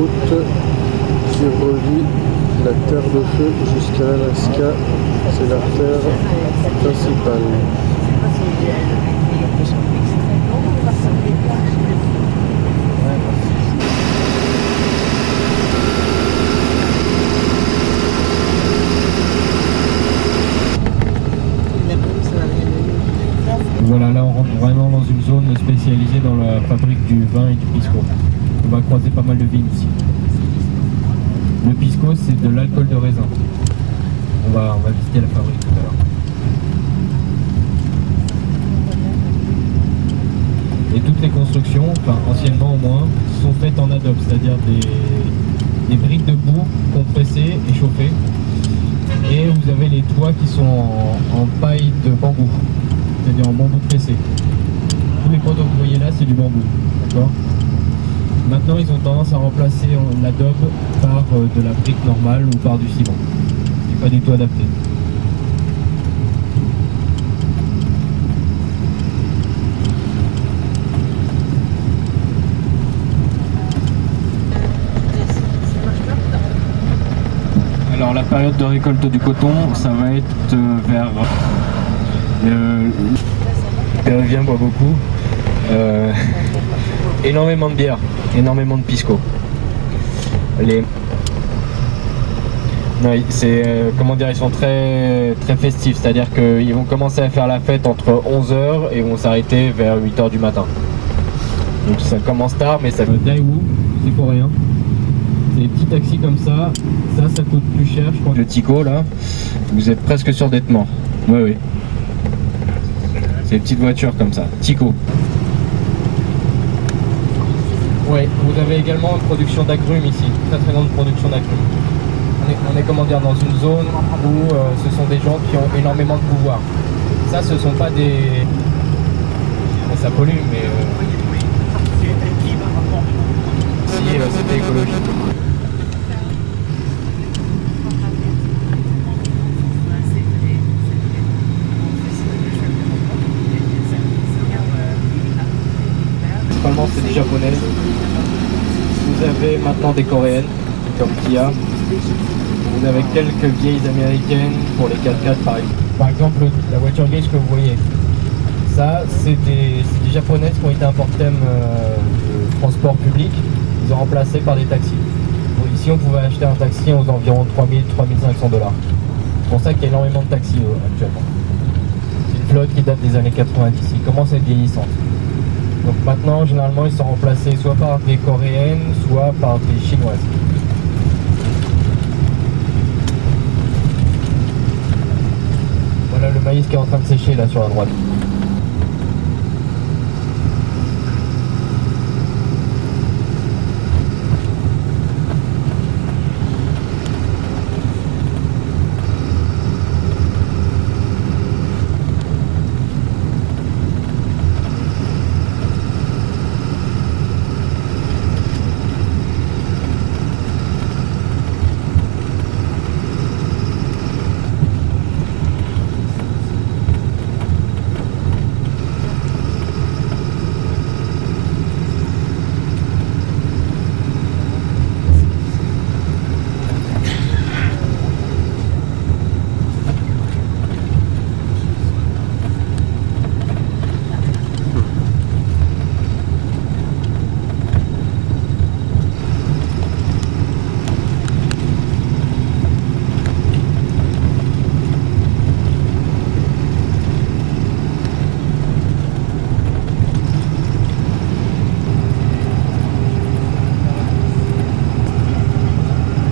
route qui relie la Terre de Feu jusqu'à l'Alaska. C'est l'artère principale. Voilà, là on rentre vraiment dans une zone spécialisée dans la fabrique du vin et du pisco. On va croiser pas mal de vignes ici. Le pisco, c'est de l'alcool de raisin. On va visiter la fabrique tout à l'heure. Et toutes les constructions, enfin anciennement au moins, sont faites en adobe, c'est-à-dire des briques de boue compressées et chauffées. Et vous avez les toits qui sont en paille de bambou, c'est-à-dire en bambou pressé. Tous les poteaux que vous voyez là, c'est du bambou, d'accord ? Maintenant, ils ont tendance à remplacer l'adobe par de la brique normale ou par du ciment. C'est pas du tout adapté. Alors la période de récolte du coton, ça va être vers... Le Péruvien boit beaucoup. Énormément de bière, énormément de pisco. Comment dire, ils sont très festifs, c'est-à-dire qu'ils vont commencer à faire la fête entre 11h et vont s'arrêter vers 8h du matin. Donc ça commence tard, mais ça... Daewoo, c'est coréen. C'est des petits taxis comme ça coûte plus cher, je crois. Le Tico là, vous êtes presque sûr d'être mort. Oui. C'est des petites voitures comme ça, Tico. Ouais, vous avez également une production d'agrumes ici, très grande production d'agrumes. On est comment dire, dans une zone où ce sont des gens qui ont énormément de pouvoir. Ça, ce sont pas des... Ça pollue, mais... Si, c'était écologique. Principalement, c'est des japonaises. Vous avez maintenant des coréennes, comme Kia. Vous avez quelques vieilles américaines pour les 4x4 par exemple. Par exemple, la voiture gauge que vous voyez, ça c'est des japonaises qui ont été un portem de transport public. Ils ont remplacé par des taxis. Bon, ici on pouvait acheter un taxi aux environs 3000-3500$. C'est pour ça qu'il y a énormément de taxis actuellement. C'est une flotte qui date des années 90, ils commencent à être vieillissants. Donc maintenant généralement ils sont remplacés soit par des coréennes, soit par des chinoises. Voilà le maïs qui est en train de sécher là sur la droite.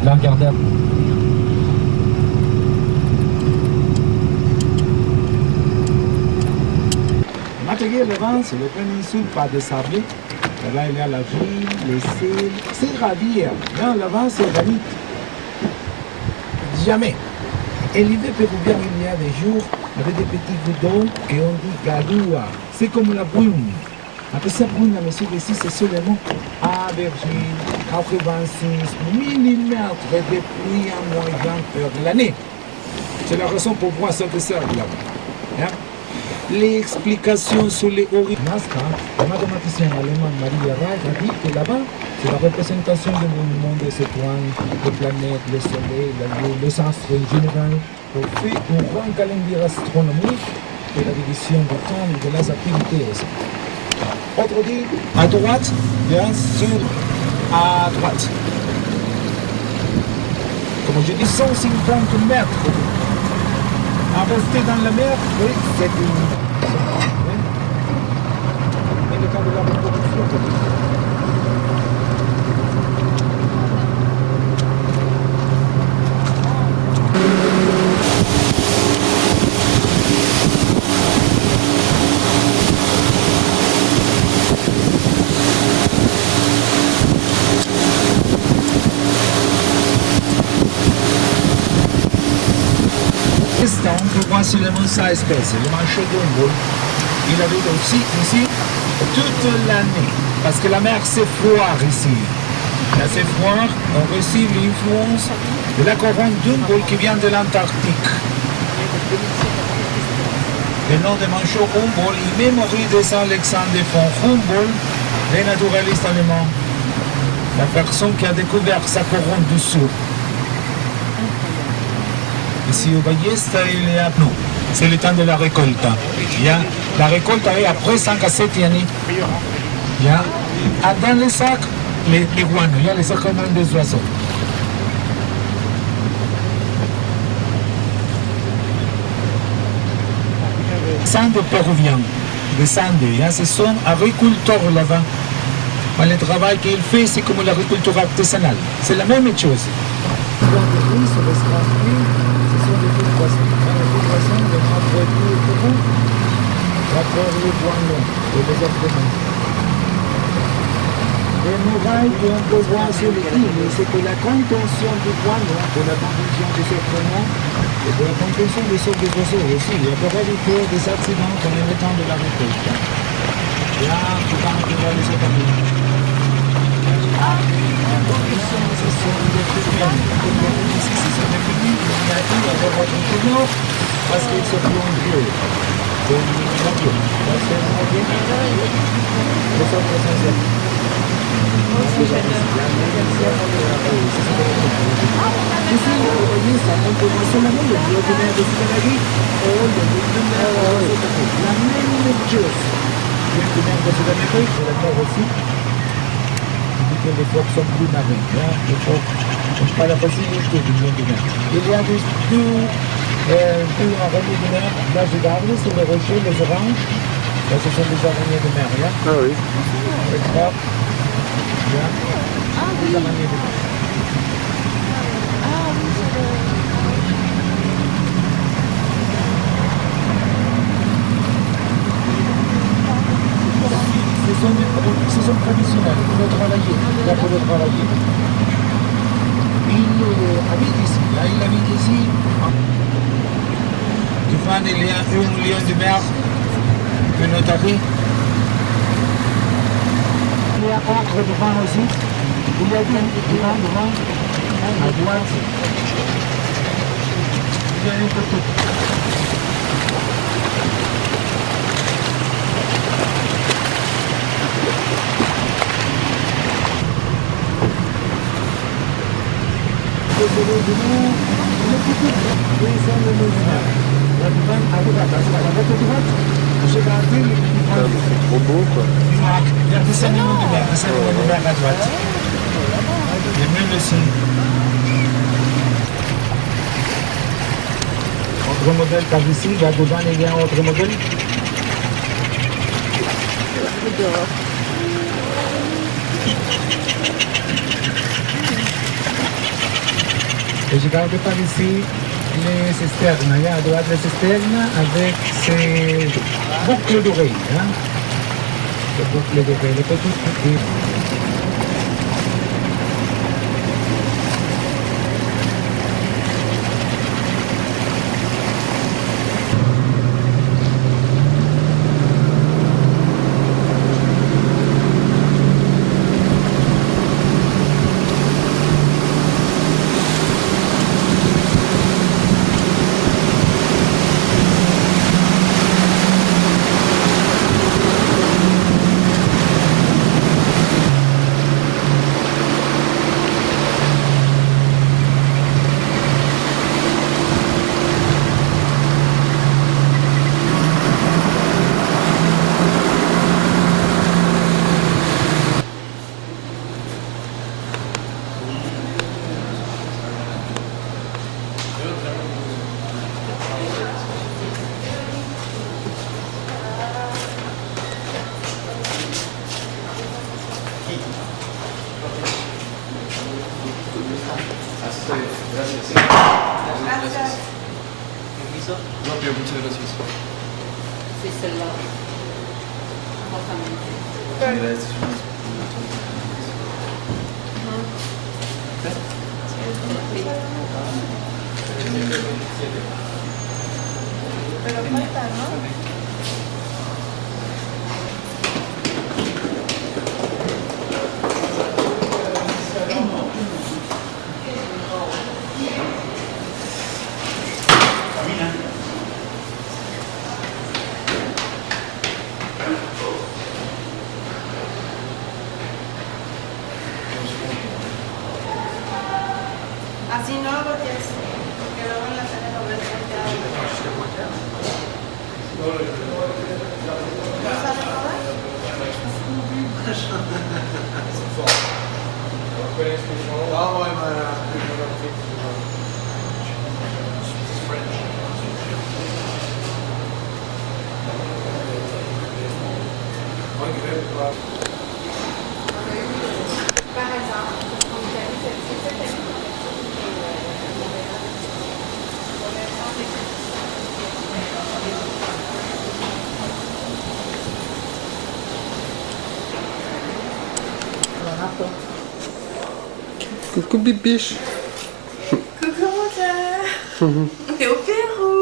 Là, regardez. Matériel Levant, c'est le péninsule par des sablés. Là, il y a la ville, les cils. C'est gravière. Dans Levant, c'est granit. Jamais. Et l'hiver péruvien, il y a des jours avec des petits gouttes d'eau et on dit gadoua. C'est comme la brume. Après ça, brune, la mesure ici, c'est seulement à Virgile, 86 mm de pluie en moyenne de l'année. C'est la raison pour moi ça que ça là-bas. Hein? L'explication sur les origines. La mathématicienne allemande Maria Reich a dit que là-bas, C'est la représentation du mouvement des étoiles, des planètes, le soleil, la lune, les astres en général. On fait un grand calendrier astronomique de la division du temps et de les activités aussi. Autre dit, à droite, bien sûr, à droite. Comme je dis, 150 mètres. À rester dans la mer, oui, c'est une... Et le temps de la reproduction, peut-être. On peut voir seulement sa espèce, le marché d'Humboldt. Il habite aussi ici toute l'année, parce que la mer c'est froid ici. Là c'est froid, on reçoit l'influence de la couronne d'Humboldt qui vient de l'Antarctique. Le nom de manchot Humboldt est mémorie de Alexander von Humboldt, le naturaliste allemand, la personne qui a découvert sa couronne du Sud. Ici au Ballesta, il y a nous. C'est le temps de la récolte. La récolte est après 5 à 7 années. Dans les sacs, les guanos, il y a les sacs des oiseaux. Sande péruvien, des Andes, ce sont agriculteurs là-bas. Mais le travail qu'il fait, c'est comme l'agriculture artisanale. C'est la même chose. Les murailles qu'on peut voir sur les îles, c'est que la contention du guano, pour la contention des serpents et pour la contention des sauts des oiseaux aussi, il y a pour éviter des accidents pendant le temps de la récolte. Là, tu vas voir les serpents. Ce sont des féminines. Ici, ce sont des féminines. Il y a une à droite du nord parce qu'ils sont plus vieux. C'est une champion. C'est un champion. Les autres sont zéro. Ici, vous voyez, ça montre seulement le biodynamisme de Cédric ou le biodynamisme de la même chose. Le biodynamisme de Cédric, c'est la terre aussi. Que les phoques sont plus marines. Les phoques n'ont pas la possibilité de bien de mer. Il y a des plus araignées de mer. Là, je garde, c'est les rochers, les oranges. Là, ce sont des araignées de mer. Ah oui. Les crabes. Les araignées de mer. Ce sont traditionnels, il faut travailler, là pour le travailler. Il habite ici, là il habite ici. Du fan, il y a 1 million de mer, de notari. Il y a autre devant aussi, il y a devant, à droite. Il y a un peu tout. C'est trop beau quoi. Il y a des animaux de mer à droite. Il y a même le son. Autre modèle par ici, là devant il y a un autre modèle. Et je garde par ici les cisternes. Il y a à droite les cisternes avec ces boucles d'oreilles. Les boucles d'oreilles, les petites. Non, puis la bouteille là, c'est ça. C'est celle-là. Mais là, c'est juste Así no, porque luego en la sala lo ves volteado. ¿No sabes todas? Ah ouais, mais... Par exemple, en Italie, c'est cette année. Coucou Bibiche. Coucou mon cœur. T'es au Pérou.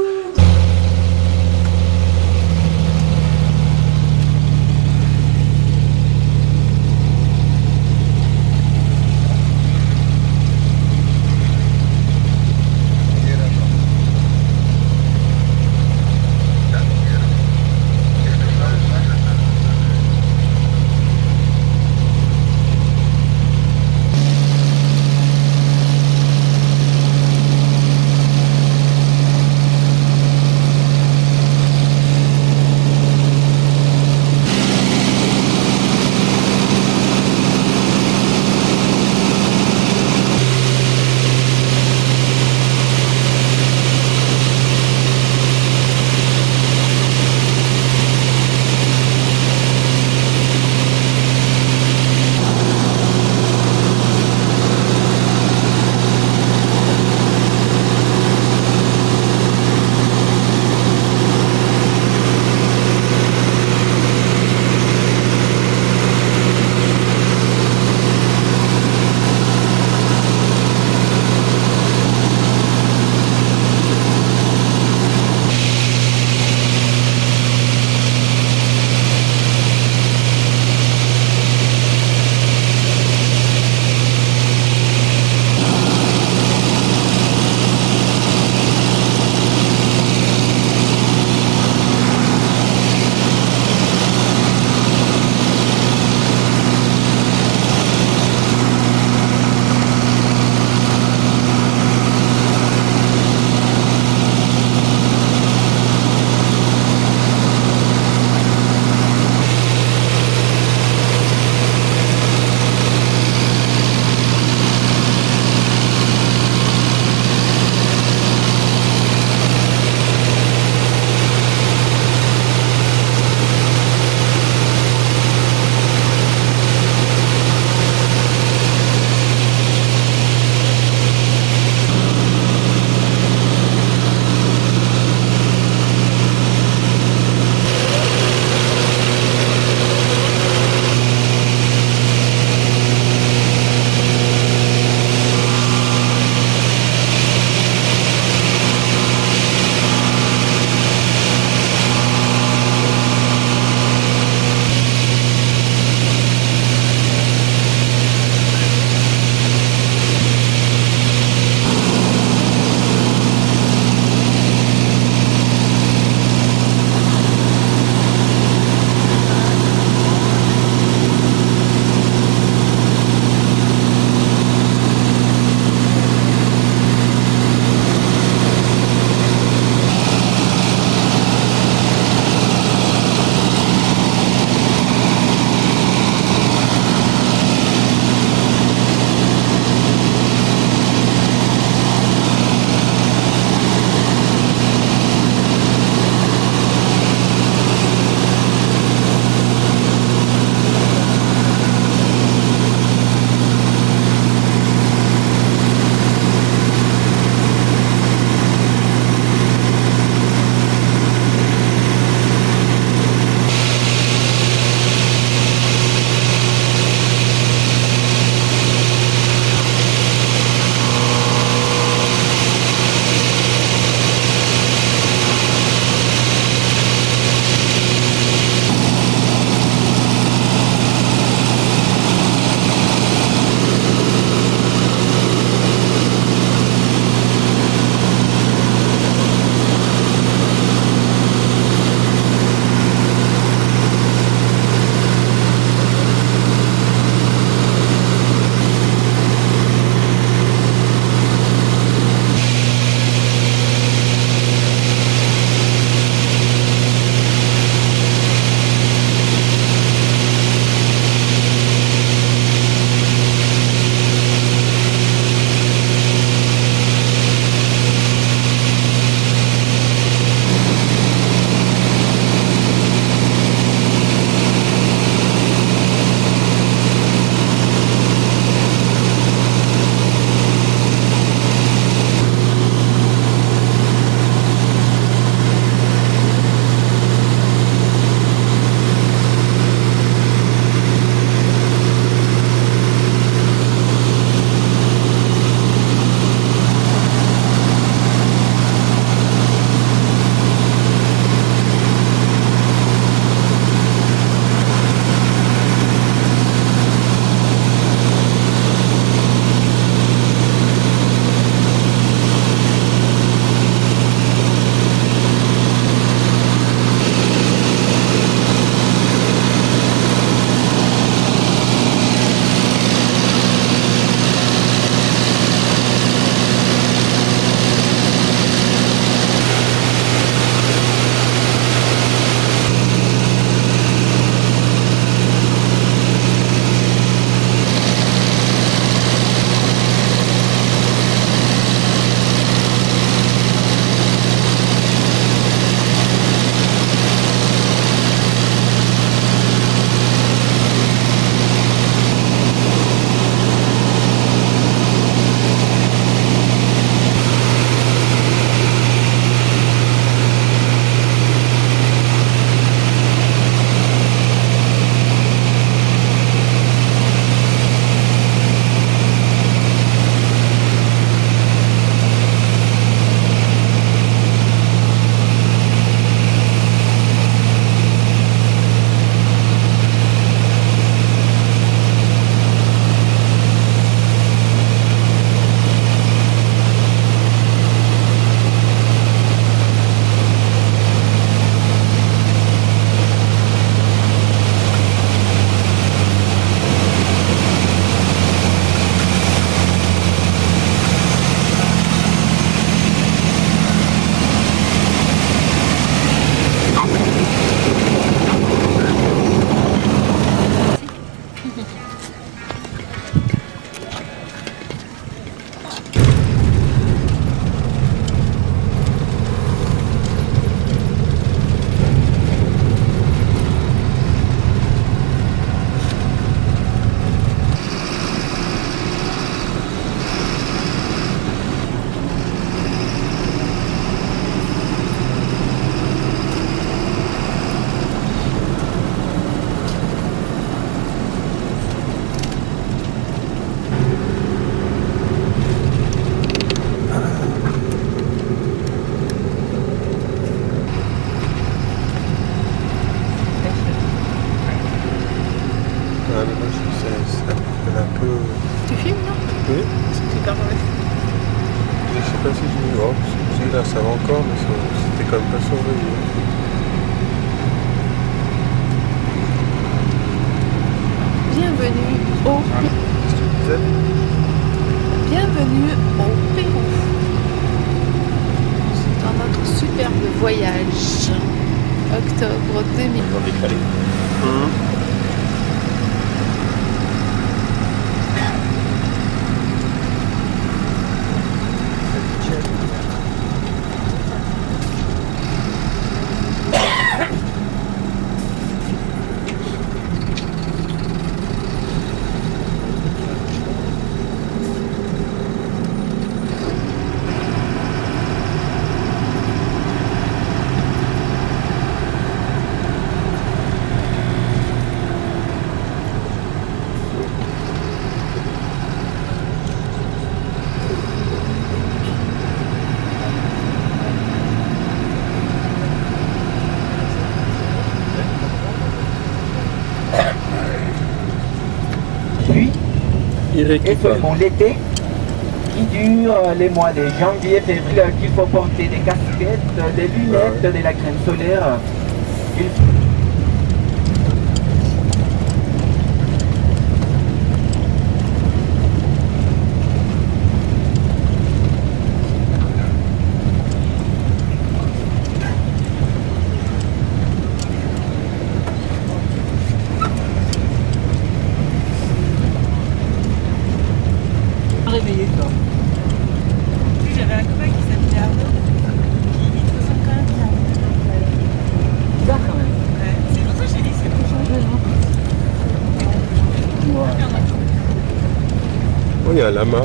début là ça va encore, mais c'était quand même pas surveillé. Bienvenue au Bienvenue au Pérou. Dans notre superbe voyage. Octobre 2000. Puis, et Irrécupérable. seulement l'été, qui dure les mois de janvier, février, qu'il faut porter des casquettes, des lunettes, de la crème solaire. Réveillé, toi. J'avais un copain qui s'appelait Arnaud, qui te ressemble quand même bien. Bizarre quand même. Ouais. C'est pour ça que j'ai dit c'est pour changer, non? Oh, il y a un lama.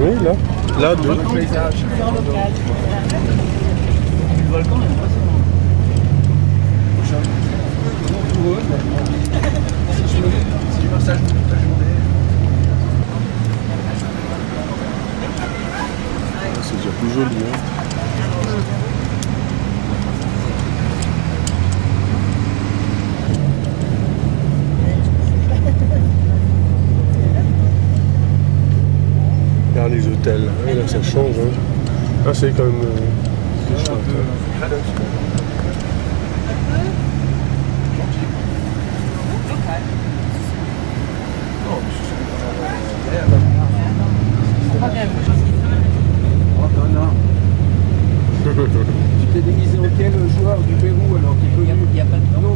Oui, là. Là, deux. Le volcan est impressionnant. C'est du massage toute la journée. C'est déjà plus joli. Hein. Regarde les hôtels. Ouais, là, ça change. Hein. Ah, c'est quand même. C'est chouette, hein. Tu t'es déguisé en quel joueur du Pérou alors qui est connu? Il n'y a pas de nom. On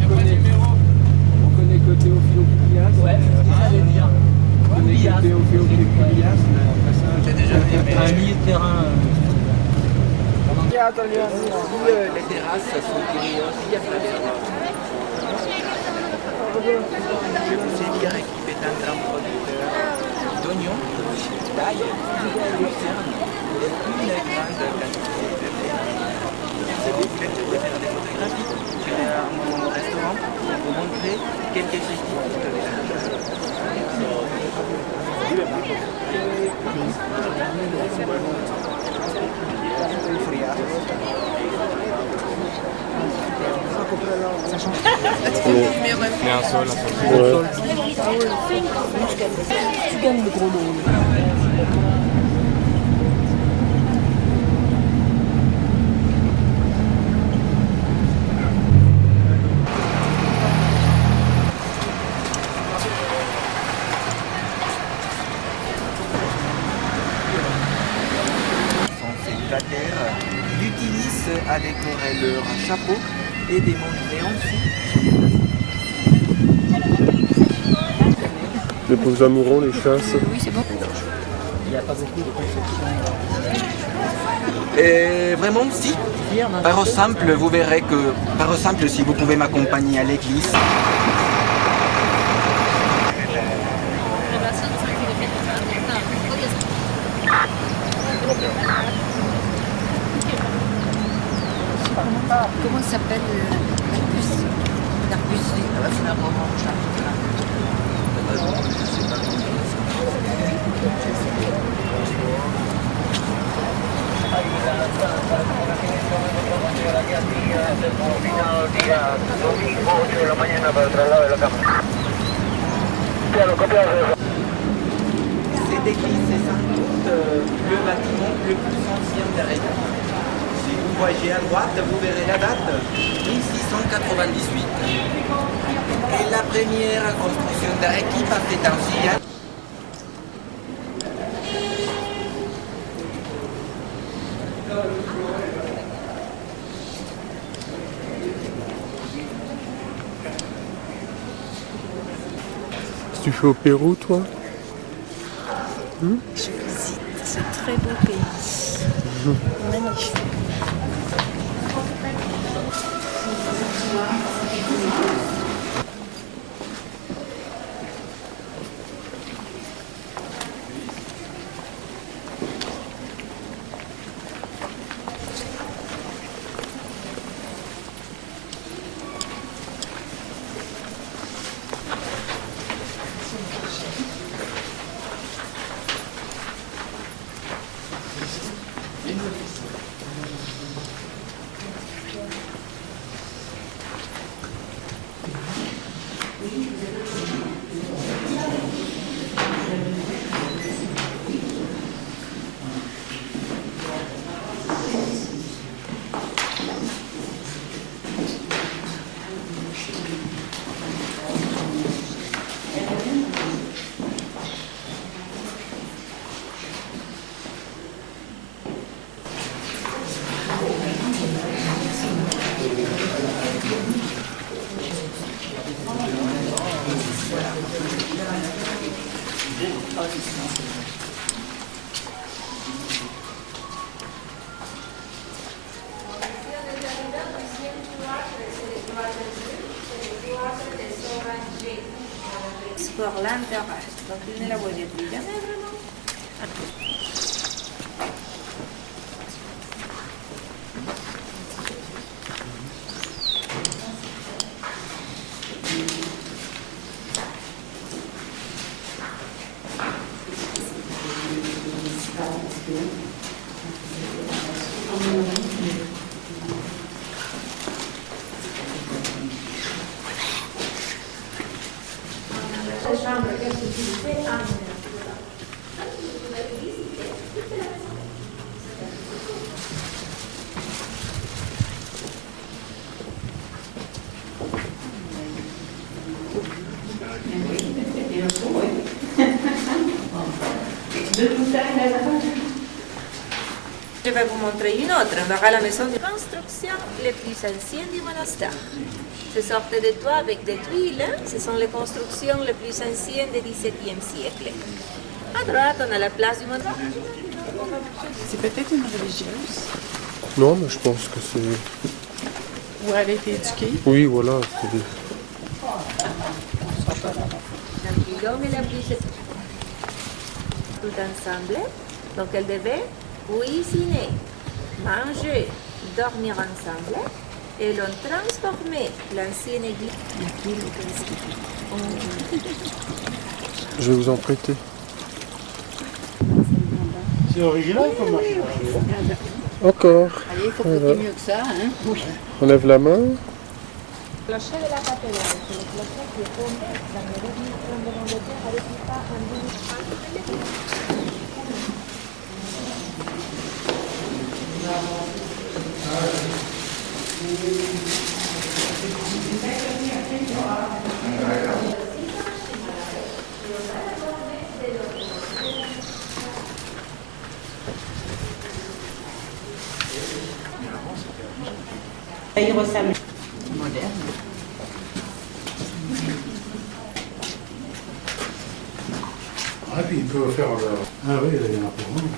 connaît que Théophile Pilias. Ouais, c'est ça que je veux dire. On connaît que Théophile Pilias, mais après ça, j'ai déjà vu un milieu de terrain. Les terrasses sont curieuses, il y a plein de Célière qui est un grand producteur d'oignons, d'ail, de lucerne et une grande quantité de lait. Si vous voulez faire des photographies, je vais à mon restaurant pour vous montrer quelques techniques de Mais un sol, Ouais. Tu gagnes le gros nom. Sont célibataires, l'utilisent à décorer leur chapeau et des montées en dessous. Les pauvres amoureux, les chasses. Oui, c'est bon. Il n'y a pas beaucoup de conception. Vraiment, si. Par exemple, vous verrez que, par exemple, si vous pouvez m'accompagner à l'église. Comment s'appelle l'arbus? L'arbus. C'est des l'église, c'est sans doute le bâtiment le plus ancien d'Areca. Si vous voyagez à droite, vous verrez la date, 1698. Et la première construction d'Arequipa fait ainsi. Tu fais au Pérou, toi? Je visite ce très beau pays. Magnifique. Pour l'intérêt. Donc, il ne la voyait plus jamais vraiment. Je vais vous montrer une autre. On verra la maison de construction les plus anciennes du monastère. Ce sorte de toit avec des tuiles, ce sont les constructions les plus anciennes du XVIIe siècle. À droite, on a la place du monastère. C'est peut-être une religieuse. Non, mais je pense que c'est... Où elle a été éduquée. Oui, voilà. c'est- L'homme et la plus tout ensemble. Donc, elles devaient cuisiner, manger, dormir ensemble. Et l'on transformait l'ancienne église. Je vais vous en prêter. C'est original comme marché. Encore. Allez, il faut Voilà. frotter mieux que ça. Hein? On lève la main. Clocher de la cathédrale, c'est le clocher qui est tombé dans le dernier tremblement de terre avec Arequipa en 2030. Il ressemble. Moderne. Ah, puis ils peuvent faire leur... Ah oui, il y en a pour nous.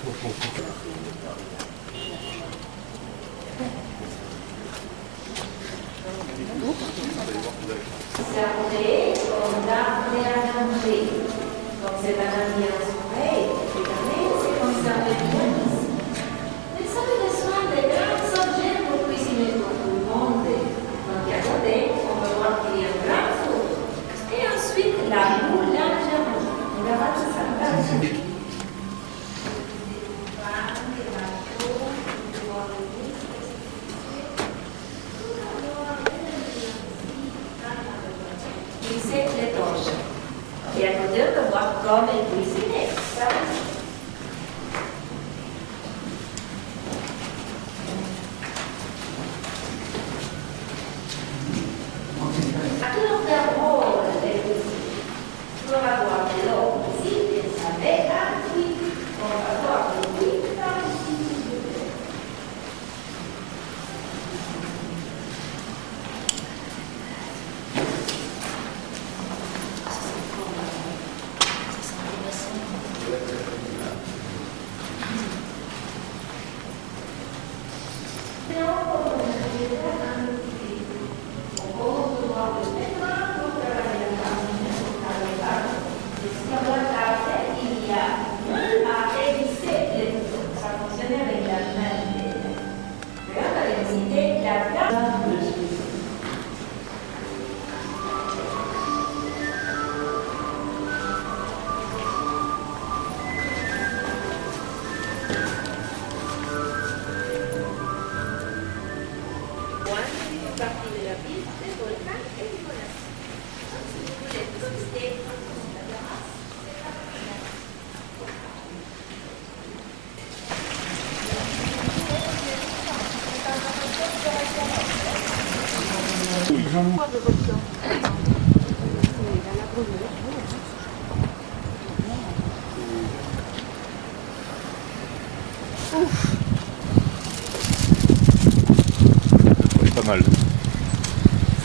C'est pas mal.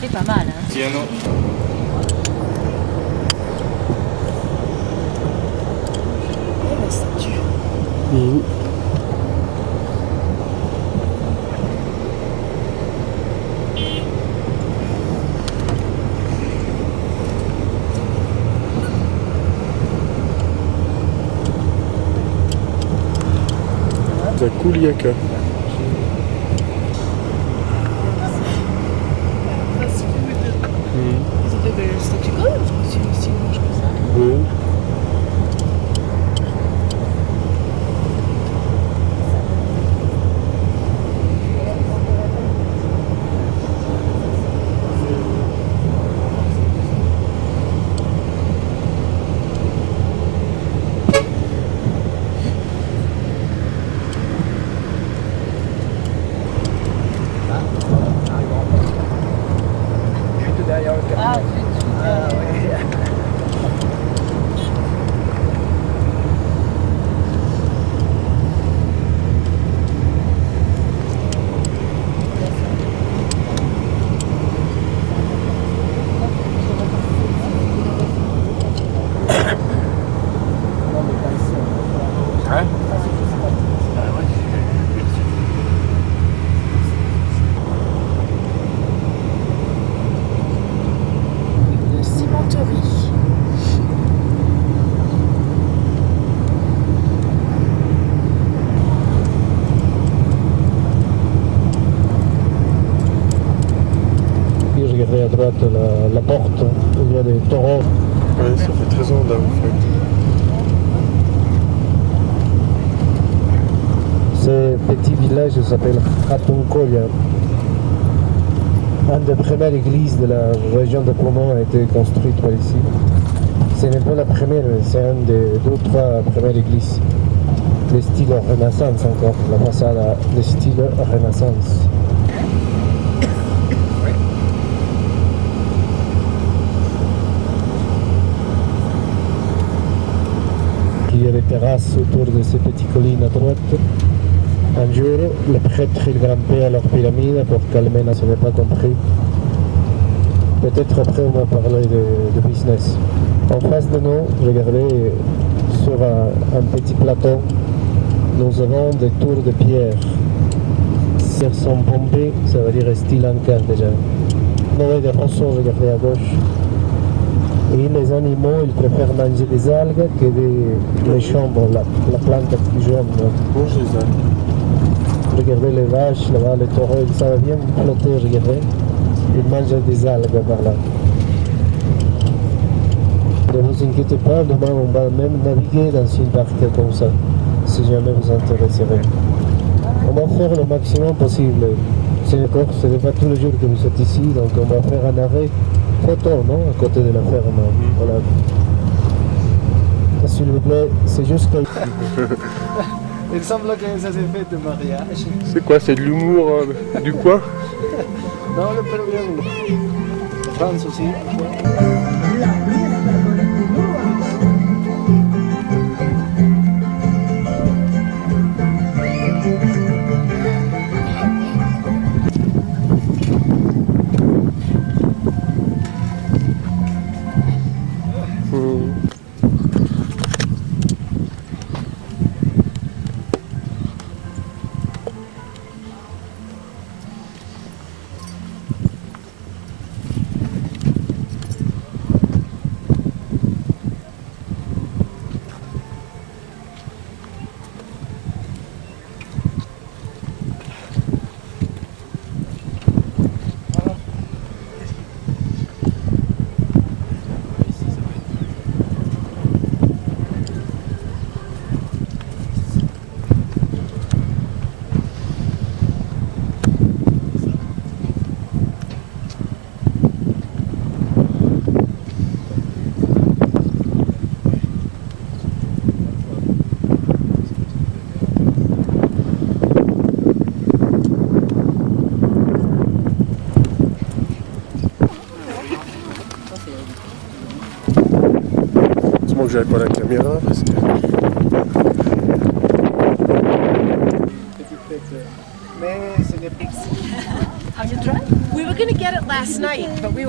C'est pas mal, hein. Piano. La statue. Mhm. Zakuliaka. C'était belle statue quand même, je crois que c'est aussi moche que ça. Oui. Une cimenterie. Et je regardais à droite la porte, il y a des taureaux. Ouais, ça fait 13 ans là en fait. Ce petit village s'appelle Khatunkolia. Une des premières églises de la région de Ploumont a été construite par ici. Ce n'est pas la première, mais c'est une des deux ou trois premières églises. Le style Renaissance encore, la façade de style Renaissance. Il y a des terrasses autour de ces petites collines à droite. Un jour, le prêtre il grimpait à leur pyramide pour calmer, je n'ai pas compris. Peut-être après on va parler de business. En face de nous, regardez, sur un petit plateau, nous avons des tours de pierre. Si elles sont bombées, ça veut dire style Anka déjà. Nous avons des roseaux, regardez à gauche. Et les animaux, ils préfèrent manger des algues que les chambres, la plante jaune. Mange les algues. Regardez les vaches, là-bas, les taureaux, ils savent bien flotter, regardez. Ils mangent des algues par là. Ne vous inquiétez pas, demain on va même naviguer dans une barque comme ça, si jamais vous intéresserez. On va faire le maximum possible. Ce n'est pas tous les jours que vous êtes ici, donc on va faire un arrêt photo, non, à côté de la ferme. Voilà. S'il vous plaît, c'est juste que... Il semble que ça s'est fait de mariage. C'est quoi, c'est de l'humour du coin? Non, le Péruvien. France aussi. que j'avais pas la caméra parce que. Mais ce n'est pas. We were going to get it last night, but we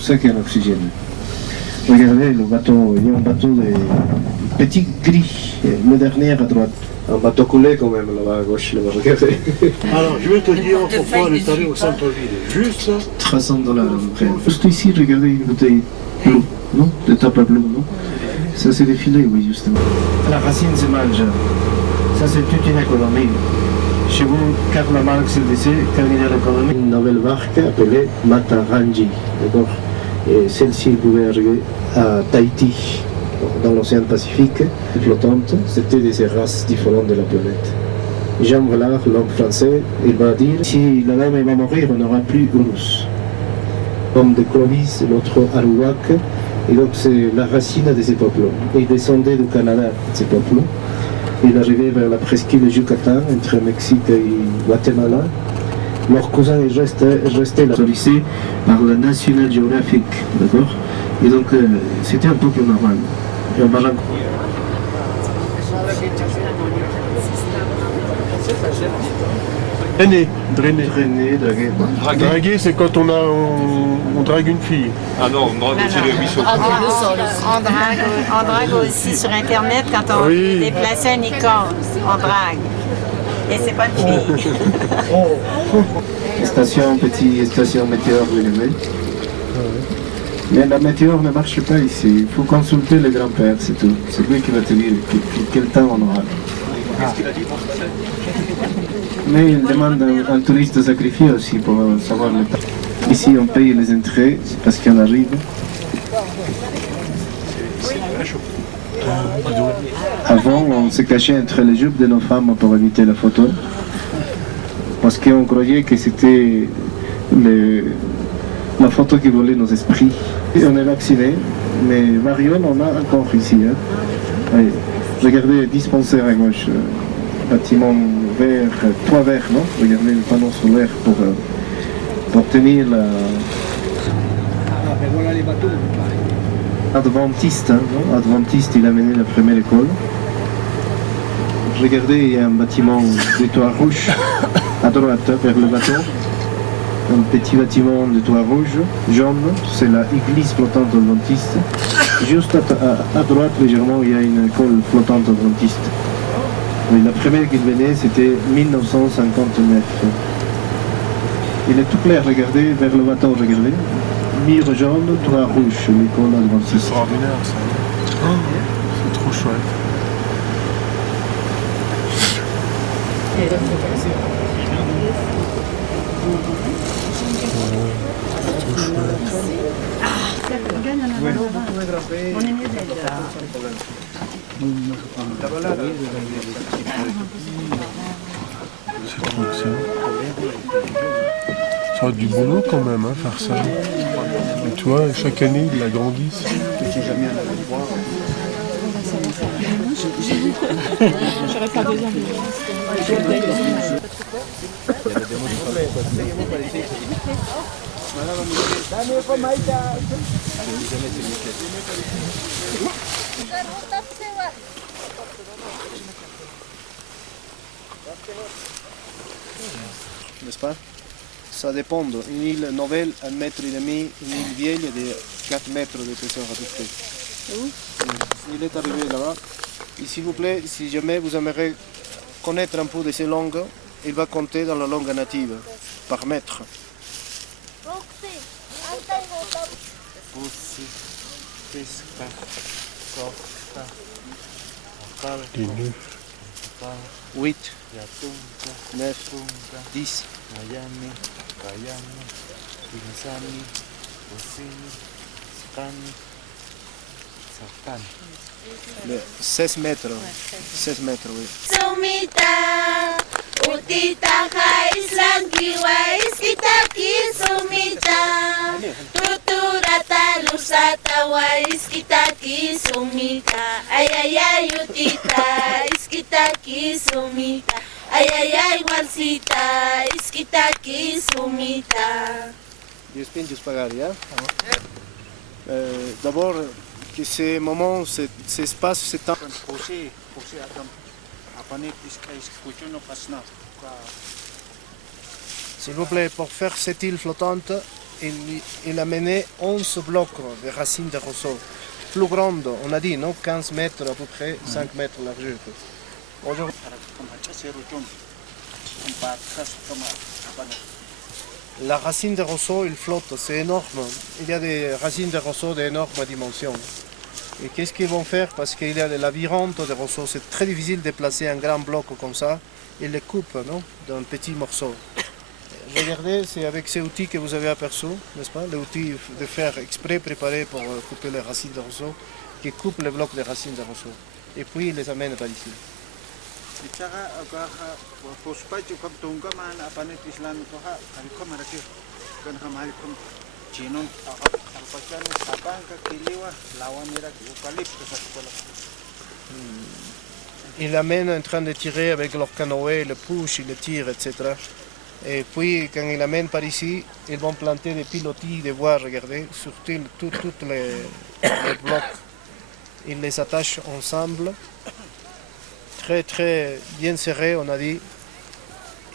C'est ça qu'il y a l'oxygène. Regardez le bateau, il y a un bateau de petit gris, le dernier à droite. Un bateau coulé quand même là-bas à gauche, là-bas, regardez. Alors, je vais te dire pourquoi on est allé au centre-ville. Juste. $300 à peu près. Juste ici, regardez une bouteille bleue, non? De tape bleue, non? Ça c'est des filets, oui, justement. La racine se mange. Ça c'est toute une économie. Chez vous, Karl Marx disait qu'il y a l'économie. Une nouvelle barque appelée Matarangi, d'accord? Et celle-ci pouvait arriver à Tahiti, dans l'océan Pacifique, flottante. C'était des races différentes de la planète. Jean Vallard, l'homme français, il va dire si la dame va mourir, on n'aura plus Urus. L'homme de Clovis, l'autre Arawak, et donc c'est la racine de ces peuples. Il descendait du Canada, de ces peuples. Il arrivait vers la presqu'île de Yucatan, entre Mexique et Guatemala. Leur cousin est resté là, autorisé par la National Geographic, d'accord? Et donc c'était un peu comme normal. Et on va Drainer. Draguer. Draguer, c'est quand on drague une fille. Ah non, on drague aussi les ruisseaux. On drague aussi sur Internet quand on veut déplacer une icône. On drague. Et c'est pas une fille. Petite station météore, vous l'avez. Mais la météore ne marche pas ici. Il faut consulter le grand-père, c'est tout. C'est lui qui va te dire quel temps on aura. Mais il demande un touriste sacrifié aussi pour savoir le temps. Ici, on paye les entrées parce qu'on arrive. Avant, on se cachait entre les jupes de nos femmes pour éviter la photo. Parce qu'on croyait que c'était la photo qui volait nos esprits. Et on est vacciné, mais variole, on a encore ici. Hein. Allez, regardez, dispensaire à gauche, bâtiment vert, toit vert, non? Regardez le panneau solaire pour tenir la... Adventiste, hein, non? Adventiste, il a mené la première école. Regardez, il y a un bâtiment de toit rouge à droite vers le bateau. Un petit bâtiment de toit rouge, jaune, c'est la église flottante adventiste. Juste à droite, légèrement, il y a une école flottante adventiste. Mais la première qui venait, c'était 1959. Il est tout clair, regardez, vers le bateau, regardez. Mur jaune, toit rouge, l'école adventiste. C'est extraordinaire ça. Oh, c'est trop chouette. C'est trop que ça. Ça a du boulot quand même, hein, faire ça. Et tu vois, chaque année, ils l'agrandissent. j'aurais fait 2 ans. N'est-ce pas? Ça dépend. Une île nouvelle, 1,5 mètre, une île vieille de 4 mètres d'épaisseur à peu près. Il est arrivé là-bas. Et s'il vous plaît, si jamais vous aimeriez connaître un peu de ces langues, il va compter dans la langue native, par mètre. Pusi, pesca, corta, 8, yatunga, 9, tunga, 10. Mayami, Kayami, Pinsani, Pusini, Skani, Sakani. 16 mètres. 16 mètres, oui. Sumita, utita ka islang kiwais kita ki sumita. Tutura talusa tawais kita ki sumita. Ay ay ay utita, iskita ki sumita. Ay ay ay Juancita, iskita ki sumita. 10 pinches pagari, hein? D'abord, que ces moments, cet espace, ce temps. S'il vous plaît, pour faire cette île flottante, il a mené 11 blocs de racines de roseau. Plus grandes, on a dit, non? 15 mètres à peu près, 5 mètres largeur. Aujourd'hui, la racine de roseau, il flotte, c'est énorme. Il y a des racines de roseau d'énormes dimensions. Et qu'est-ce qu'ils vont faire? Parce qu'il y a de labyrinthe de roseaux, c'est très difficile de placer un grand bloc comme ça. Ils les coupent, non? Dans petits morceaux. Regardez, c'est avec ces outils que vous avez aperçu, n'est-ce pas? L'outil de fer exprès préparé pour couper les racines de roseau, qui coupe les blocs de racines de roseau. Et puis, il les amène par ici. Ils l'amènent en train de tirer avec leur canoë, le push, ils le tirent, etc. Et puis, quand ils l'amènent par ici, ils vont planter des pilotis de bois, regardez, sur tous les blocs. Ils les attachent ensemble, très très bien serrés, on a dit.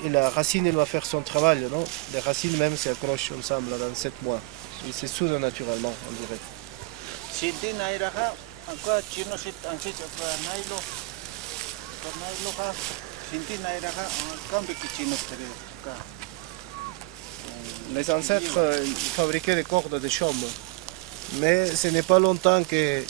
Et la racine, elle va faire son travail, non? Les racines même s'accrochent ensemble dans 7 mois. Et c'est soudé naturellement, on dirait. Les ancêtres fabriquaient des cordes de chaume, mais ce n'est pas longtemps que...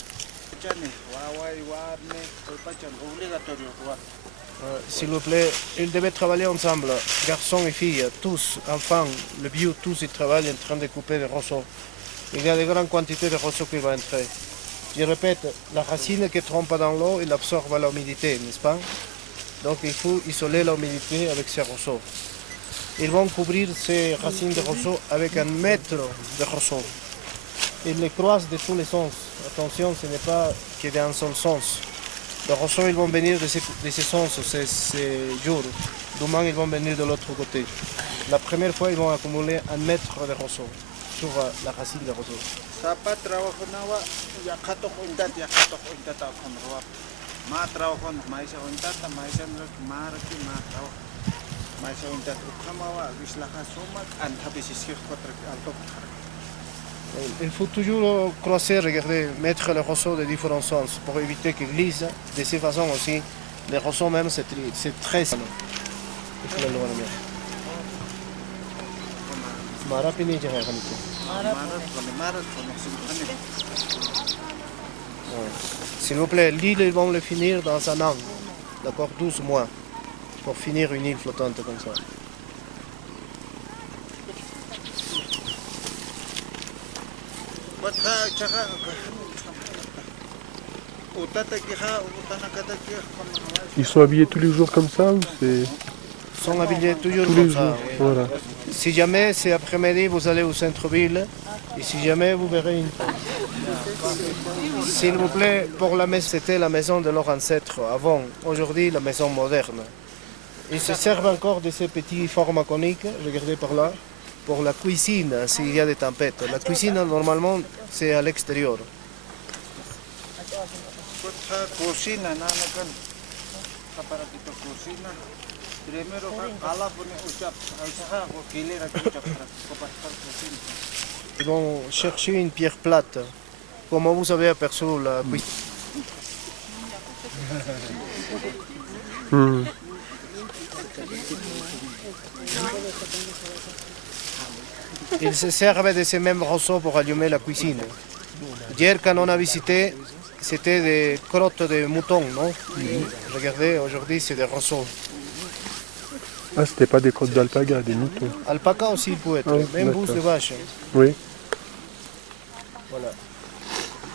S'il vous plaît, ils devaient travailler ensemble, garçons et filles, tous, enfants, le vieux, tous ils travaillent en train de couper des roseaux. Il y a de grandes quantités de roseaux qui vont entrer. Je répète, la racine qui trempe dans l'eau, il absorbe l'humidité, n'est-ce pas? Donc il faut isoler l'humidité avec ces roseaux. Ils vont couvrir ces racines de roseaux avec 1 mètre de roseaux. Ils les croisent de tous les sens. Attention, ce n'est pas que d'un seul sens. Les roseaux ils vont venir de ces sens, ces jours. Demain, ils vont venir de l'autre côté. La première fois, ils vont accumuler 1 mètre de roseaux sur la racine de roseaux. Il faut toujours croiser, regarder, mettre les roseaux de différents sens pour éviter qu'ils glissent. De cette façon aussi, les roseaux même, c'est très sain. S'il vous plaît, l'île, ils vont le finir dans 1 an. D'accord, 12 mois. Pour finir une île flottante comme ça. Ils sont habillés tous les jours comme ça ou c'est... Ils sont habillés toujours tous comme les ça. jours, Oui. voilà. Si jamais c'est après-midi, vous allez au centre-ville. Et si jamais vous verrez une... S'il vous plaît, pour la maison, c'était la maison de leurs ancêtres avant. Aujourd'hui, la maison moderne. Ils se servent encore de ces petits formats coniques, regardez par là, pour la cuisine, s'il y a des tempêtes. La cuisine, normalement, c'est à l'extérieur. Ils vont chercher une pierre plate, comme vous avez aperçu la cuisine. Ils se servent de ces mêmes roseaux pour allumer la cuisine. Hier, quand on a visité, c'était des crottes de moutons, non? Regardez, aujourd'hui, c'est des roseaux. Ah, c'était pas des crottes d'alpaga, des moutons. Alpaca aussi peut être, Ah, même bouse de vache. Oui. Voilà.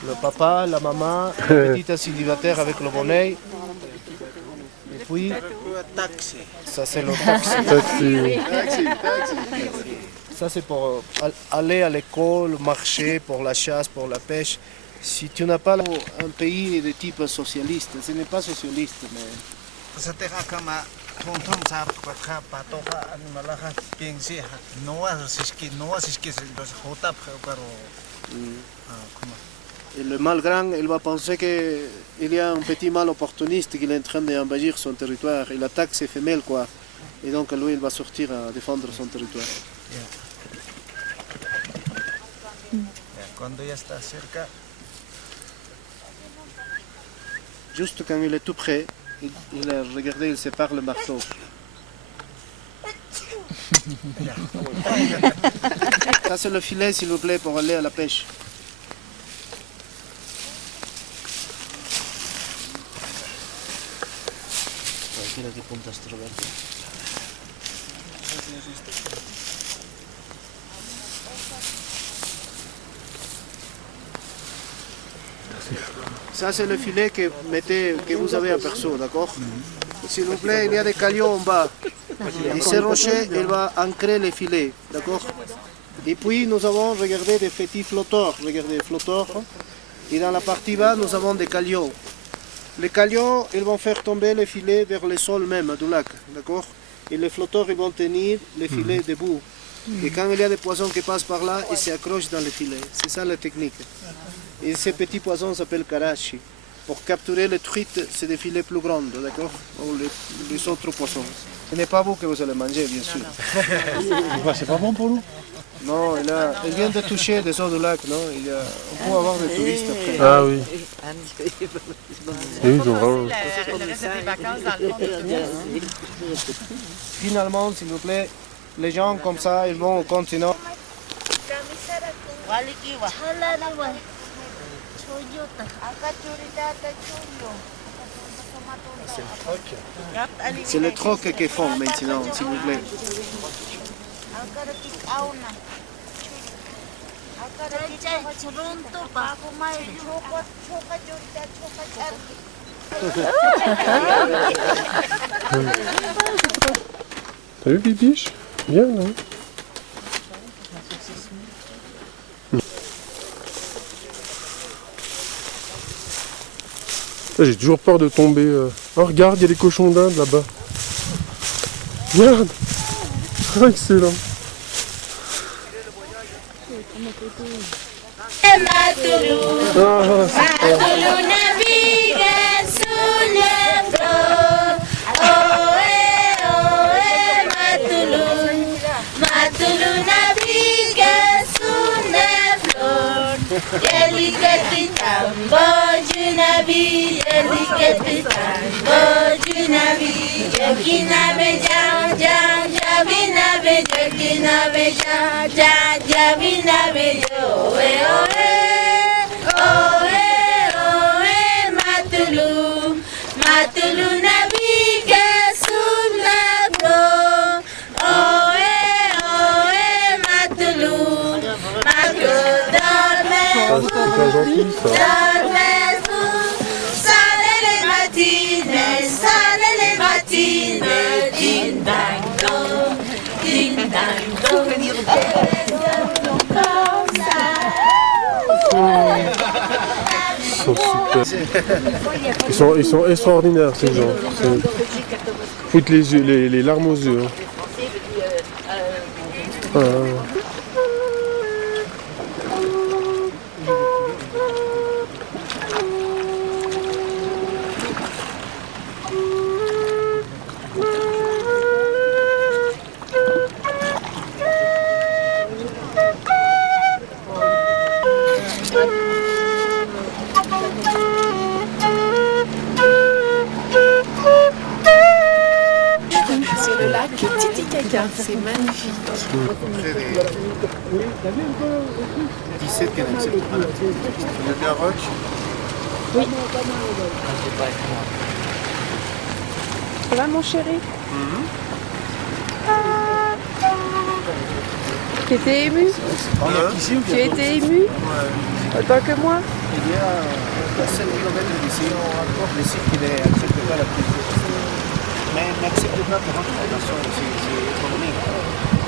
Le papa, la maman, le petit célibataire avec le bonnet. Et puis, ça c'est le taxi. Ça c'est pour aller à l'école, marcher, pour la chasse, pour la pêche. Si tu n'as pas un pays de type socialiste, ce n'est pas socialiste, mais... Et le mâle grand, il va penser qu'il y a un petit mâle opportuniste qui est en train d'envahir son territoire. Il attaque ses femelles, quoi. Et donc lui, il va sortir à défendre son territoire. Juste quand il est tout près, regardez, il sépare le marteau. Ça c'est le filet, s'il vous plaît, pour aller à la pêche. Ça c'est le filet que vous avez aperçu, d'accord? S'il vous plaît, il y a des cailloux en bas. Et ces rochers, il va ancrer les filets, d'accord? Et puis nous avons, regardez, des petits flotteurs, regardez, flotteurs. Et dans la partie bas, nous avons des cailloux. Les cailloux, ils vont faire tomber les filets vers le sol même du lac, d'accord? Et les flotteurs, ils vont tenir les filets debout. Et quand il y a des poissons qui passent par là, ils s'accrochent dans les filets. C'est ça la technique. Et ces petits poissons s'appellent karachi. Pour capturer les truites, c'est des filets plus grands, d'accord? Ou les autres poissons. Ce n'est pas vous que vous allez manger, bien sûr. C'est pas bon pour nous? Non, il vient de toucher des eaux du lac, non? On peut avoir des touristes après. Ah oui. Et ils ont vraiment... Le reste des vacances dans le fond de Finalement, s'il vous plaît, les gens comme ça, ils vont au continent. C'est le troc qu'ils font maintenant, s'il vous plaît. T'as vu, Bibiche? Bien, non? J'ai toujours peur de tomber. Oh, regarde, il y a des cochons d'Inde là-bas. Regarde. Excellent. C'est pas gentil ça. Ils sont super. Ils sont extraordinaires ces gens. Ils foutent les yeux, les larmes aux yeux. Hein. C'est le lac Titicaca, c'est magnifique. 17 qui est dans cette voilà. Il y a de la roche. Oui. Ça va mon chéri? Tu étais ému? Tu étais ému? Autant que moi? Il y a 7 km d'ici, encore les sites qui n'acceptent pas la prise de risque. Mais n'acceptent pas pour rentrer dans c'est économique.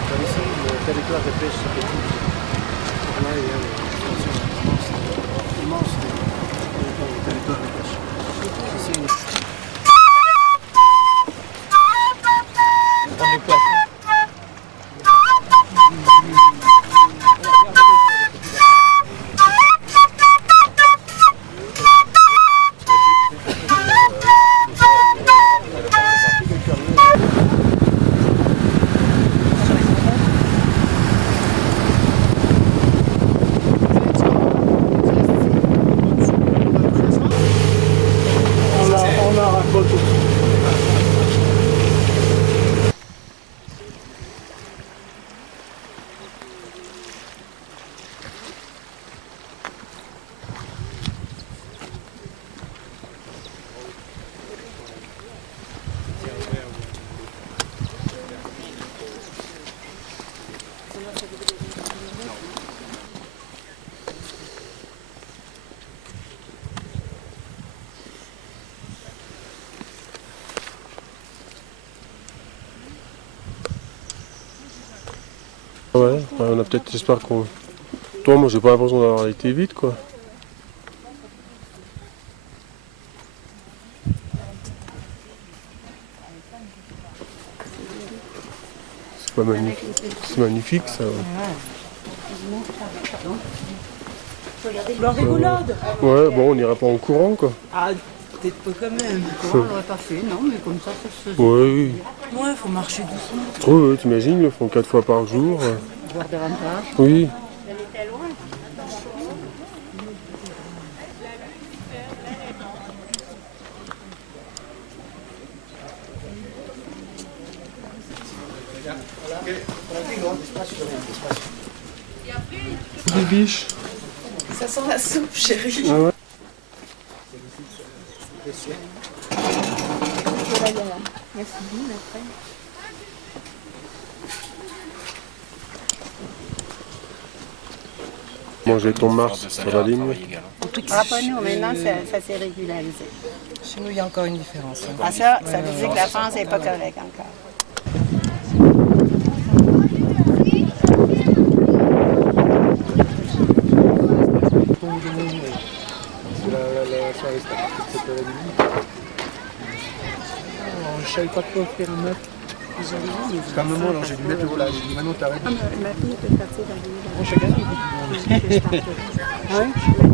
Comme ici, le territoire de pêche est petit. Là, il y a immense territoire de pêche. Ici, on est pas. Ouais, on a peut-être j'espère qu'on... Toi, moi j'ai pas l'impression d'avoir été vite quoi. C'est pas magnifique. C'est magnifique ça. La rigolade. Ouais, bon on ira pas en courant quoi. Ah, peut-être pas quand même. On l'aurait pas fait, non, mais comme ça se faisait. Ouais, Ouais, faut marcher doucement. trop, t'imagines, ils le font 4 fois par jour. Voir davantage. Oui. Des biches. Ça sent la soupe, chérie. Ah ouais. Manger ton Mars sur la ligne. Ah, pas nous, maintenant ça s'est régularisé. Chez nous, il y a encore une différence. Hein. Ah, ça veut dire que la France n'est pas correcte encore. Je savais pas quoi faire une note. Calme-moi, alors j'ai dû mettre là, j'ai dit Manon, t'arrêtes. Ma fille était partie dans l'île. Thank you.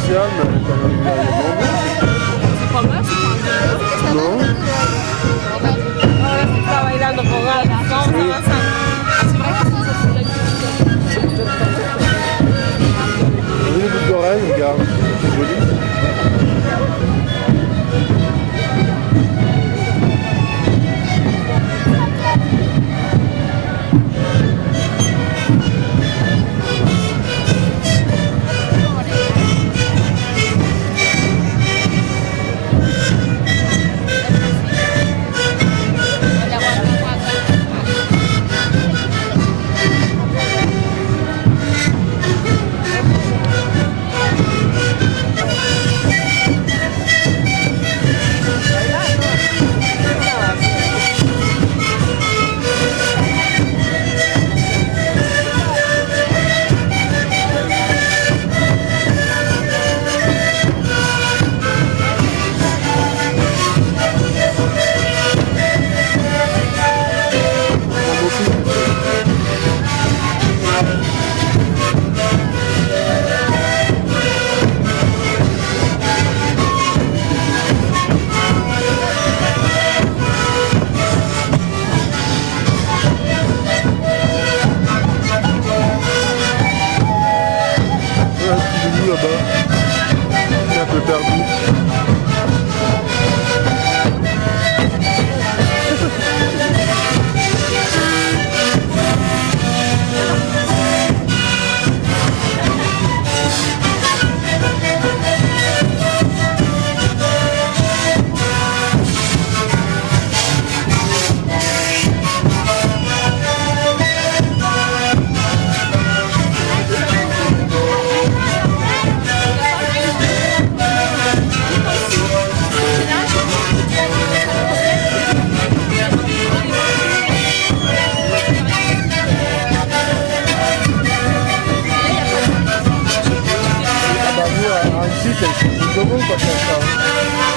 spécial, mais quand même, il y a des bons goûts. C'est pas mal, c'est Non? Ahora se está bailando con algo. Vamos avanzando. C'est vrai que ça, c'est l'habitude. Vous voyez le bout d'oreille, regarde, c'est joli. Nous, à Annecy, c'est une bonne quoi, ça.